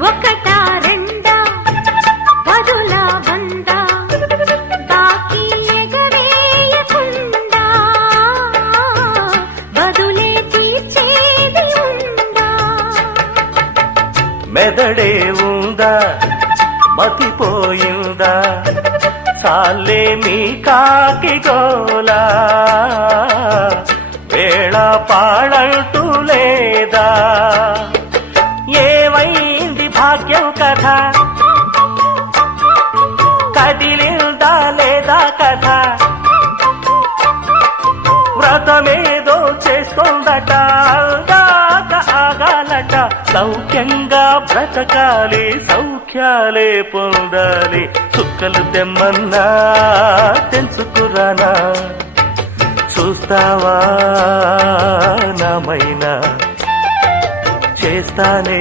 ఒకటా రెండా పదుల వంద బాకీ ఎగవేయకుండా బదులే తీర్చేది ఉందా మెదడే ఉందా మతిపోయిందా సాలే మీ కాకి గోలా వేళ పాడంటూ లేదా ఏమైంది భాగ్యం కథ కదిలిందా లేదా కథ వ్రతమేదో చేస్తోందట అందాక ఆగాలట సౌఖ్యంగా బ్రతకాలి సౌఖ్యాలే పొందాలి చుక్కలు తెమ్మన్నా తెంచుకురానా చూస్తావా నామైనా చేస్తానే